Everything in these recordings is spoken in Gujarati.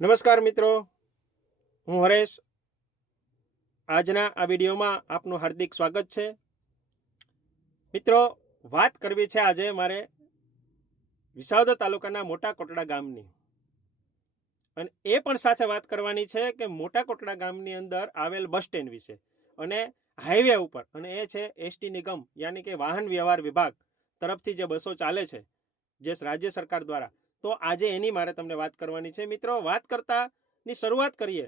નમસ્કાર મિત્રો, હું હરેશ. આજના આ વિડીયોમાં આપનું હાર્દિક સ્વાગત છે. મિત્રો, વાત કરવી છે આજે મારે વિસાવદર તાલુકાના મોટા કોટડા ગામની, અને એ પણ સાથે વાત કરવાની છે કે મોટા કોટડા ગામની અંદર આવેલ બસ સ્ટેન્ડ વિશે અને હાઈવે ઉપર, અને એ છે એસટી નિગમ યાની કે વાહન વ્યવહાર વિભાગ તરફથી જે બસો ચાલે છે જે રાજ્ય સરકાર દ્વારા. તો આજે એની મારે તમને વાત કરવાની છે. મિત્રો, વાત કરતાની શરૂઆત કરીએ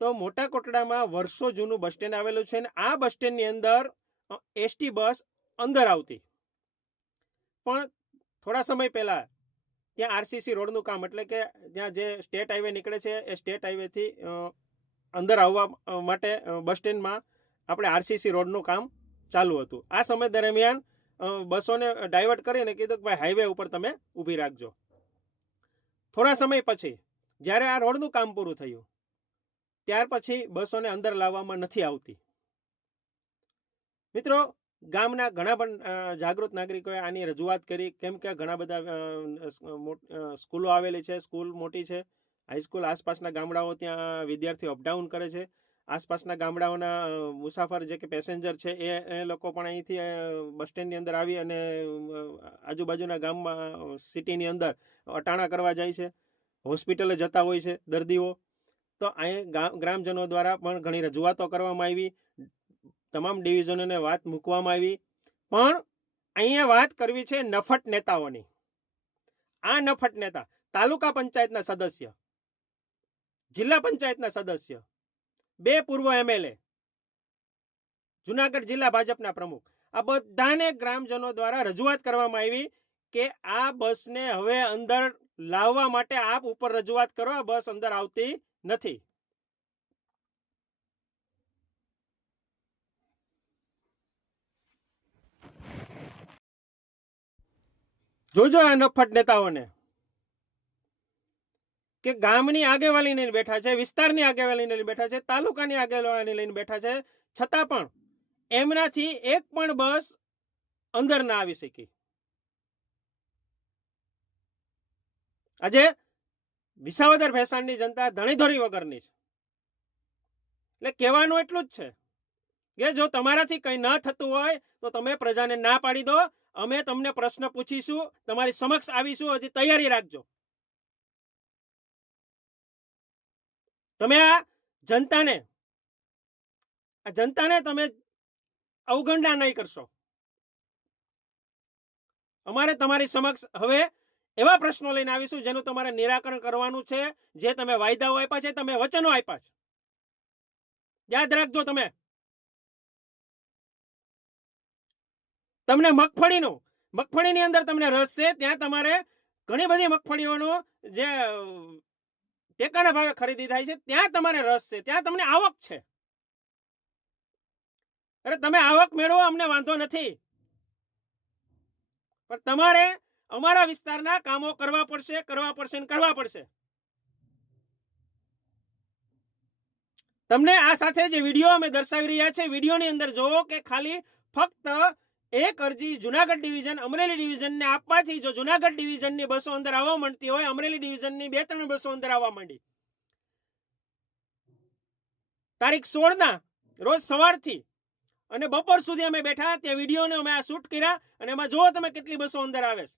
તો મોટા કોટડામાં વર્ષો જૂનું બસ સ્ટેન્ડ આવેલું છે, અને આ બસ સ્ટેન્ડની અંદર એસટી બસ અંદર આવતી, પણ થોડા સમય પહેલા ત્યાં આરસીસી રોડનું કામ, એટલે કે ત્યાં જે સ્ટેટ હાઈવે નીકળે છે એ સ્ટેટ હાઈવેથી અંદર આવવા માટે બસ સ્ટેન્ડમાં આપણે આરસીસી રોડનું કામ ચાલુ હતું. આ સમય દરમિયાન બસોને ડાયવર્ટ કરીને કીધું કે ભાઈ હાઈવે ઉપર તમે ઊભી રાખજો. થોડા સમય પછી જ્યારે આ રોડનું કામ પૂરું થયું ત્યાર પછી બસોને અંદર લાવવામાં નથી આવતી. મિત્રો, ગામના ઘણા પણ જાગૃત નાગરિકોએ આની રજૂઆત કરી, કેમ કે ઘણા બધા સ્કૂલો આવેલી છે, સ્કૂલ મોટી છે, હાઈસ્કૂલ, આસપાસના ગામડાઓ ત્યાં વિદ્યાર્થીઓ અપડાઉન કરે છે. આસપાસના ગામડાઓના મુસાફર જે કે પેસેન્જર છે એ લોકો પણ અહીંથી બસ સ્ટેન્ડની અંદર આવી અને આજુબાજુના ગામમાં સિટીની અંદર અટાણા કરવા જાય છે, હોસ્પિટલે જતા હોય છે દર્દીઓ. તો અહીં ગ્રામજનો દ્વારા પણ ઘણી રજૂઆતો કરવામાં આવી, તમામ ડિવિઝનોને વાત મૂકવામાં આવી, પણ અહીંયા વાત કરવી છે નફટ નેતાઓની. આ નફટ નેતા તાલુકા પંચાયતના સદસ્ય, જિલ્લા પંચાયતના સદસ્ય, 2 પૂર્વ એમએલએ, જુનાગઢ જિલ્લા ભાજપના પ્રમુખ, આ બધાને ગ્રામજનો દ્વારા રજૂઆત કરવામાં આવી કે આ બસને હવે અંદર લાવવા માટે આપ ઉપર રજૂઆત કરો, આ બસ અંદર આવતી નથી. જોજો આ નફટ નેતાઓને કે ગામની આગેવાની લઈને બેઠા છે, વિસ્તારની આગેવાની લઈને બેઠા છે, તાલુકાની આગેવાની લઈને બેઠા છે, છતાં પણ એમનાથી એક પણ બસ અંદર ના આવી શકી. આજે વિસાવદર ભેસાણની જનતા ધણીધોરી વગરની છે. એટલે કહેવાનું એટલું જ છે કે જો તમારાથી કંઈ ન થતું હોય તો તમે પ્રજાને ના પાડી દો. અમે તમને પ્રશ્ન પૂછીશું, તમારી સમક્ષ આવીશું, હજી તૈયારી રાખજો. તમે આ જનતાને તમે અવગણના નહીં કરશો. અમારે તમારી સમક્ષ હવે એવા પ્રશ્નો લઈને આવીશું જેનું તમારે નિરાકરણ કરવાનું છે. જે તમે વાયદાઓ આપ્યા છે, તમે વચનો આપ્યા છે, યાદ રાખજો. તમને મગફળીની અંદર તમને રસ છે, ત્યાં તમારે ઘણી બધી મગફળીઓનો જે ટેકાના ભાવે ખરીદી થાય છે ત્યાં તમારે રસ છે, ત્યાં તમને આવક છે. અરે, તમે આવક મેળવો, અમને વાંધો નથી, પણ તમારે અમારા વિસ્તારના કામો કરવા પડશે. તમને આ સાથે જે વિડીયો અમે દર્શાવી રહ્યા છે, વિડીયોની અંદર જોવો કે ખાલી ફક્ત એક અરજી જુનાગઢ ડિવિઝન, અમરેલી ડિવિઝનને આપવાથી જો જુનાગઢ ડિવિઝનની બસો અંદર આવવા માંડતી હોય, અમરેલી ડિવિઝનની 2-3 બસો અંદર આવવા માંડી. તારીખ 16ના રોજ સવારથી અને બપોર સુધી અમે બેઠા, ત્યાં વિડીયોને અમે આ શૂટ કર્યા, અને એમાં જુઓ તમે કેટલી બસો અંદર આવે છે.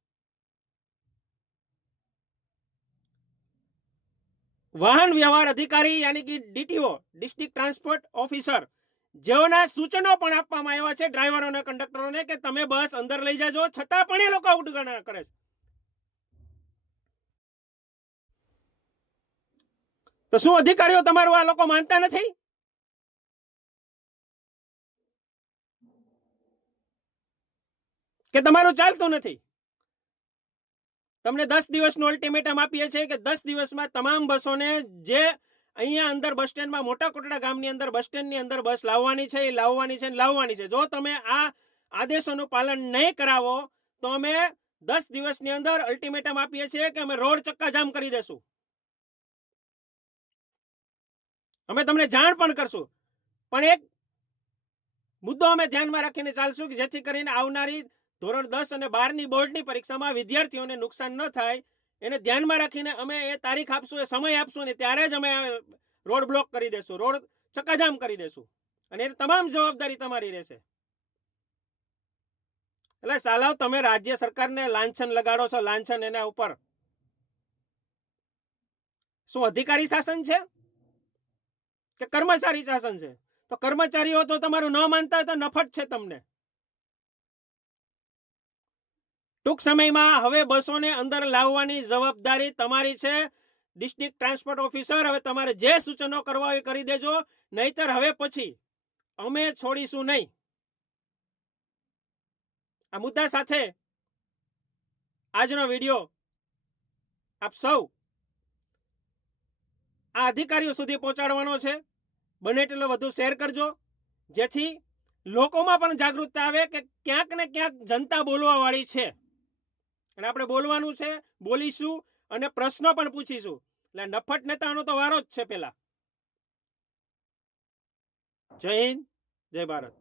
વાહન વ્યવહાર અધિકારી યાની કે ડીટીઓ, ડિસ્ટ્રિક્ટ ટ્રાન્સપોર્ટ ઓફિસર, જેઓના સૂચનો પણ આપવામાં આવ્યા છે ડ્રાઈવરોને, કંડક્ટરોને કે તમે બસ અંદર લઈ જાજો, છતાં પણ એ લોકો ઉડગણા કરે છે. તો શું અધિકારીઓ તમારું આ લોકો માનતા નથી? કે તમારું ચાલતું નથી? તમને 10 દિવસનું અલ્ટિમેટમ આપીએ છીએ કે 10 દિવસમાં તમામ બસોને જે અહીંયા અંદર બસ સ્ટેન્ડમાં, મોટા કોટડા ગામની અંદર બસ સ્ટેન્ડની અંદર બસ લાવવાની છે, એ લાવવાની છે. જો તમે આ આદેશોનું પાલન નહીં કરાવો તો અમે 10 દિવસની અંદર અલ્ટિમેટમ આપીએ છીએ કે અમે રોડ ચક્કાજામ કરી દેશું. અમે તમને જાણ પણ કરશું, પણ એક મુદ્દો અમે ધ્યાનમાં રાખીને ચાલશું કે જેથી કરીને આવનારી ધોરણ 10 અને 12ની બોર્ડની પરીક્ષામાં વિદ્યાર્થીઓને નુકસાન ન થાય એને ધ્યાનમાં રાખીને અમે એ તારીખ આપશું, એ સમય આપશું ને ત્યારે જ અમે રોડ બ્લોક કરી દેશું, રોડ ચક્કાજામ કરી દેશું અને એ તમામ જવાબદારી તમારી રહેશે. એટલે સાલાવ તમે રાજ્ય સરકારને લાંછન લગાડો છો, લાંછન એના ઉપર. શું અધિકારી શાસન છે કે કર્મચારી શાસન છે? તો કર્મચારીઓ તો તમારું ન માનતા હોય તો નફટ છે તમને. ટૂંક સમયમાં હવે બસોને અંદર લાવવાની જવાબદારી તમારી છે, ડિસ્ટ્રિક્ટ ટ્રાન્સપોર્ટ ઓફિસર. હવે તમારે જે સૂચનો કરવા હોય કરી દેજો, નહીતર હવે પછી અમે છોડીશું નહીં. આ મુદ્દા સાથે આજનો વિડીયો આપ સૌ આ અધિકારીઓ સુધી પહોંચાડવાનો છે. બને એટલો વધુ શેર કરજો, જેથી લોકોમાં પણ જાગૃતતા આવે કે ક્યાંક ને ક્યાંક જનતા બોલવા વાળી છે અને આપણે બોલવાનું છે, બોલીશું અને પ્રશ્નો પણ પૂછીશું. એટલે નફટ નેતાનો તો વારો જ છે પેલા. જય હિન્દ, જય ભારત.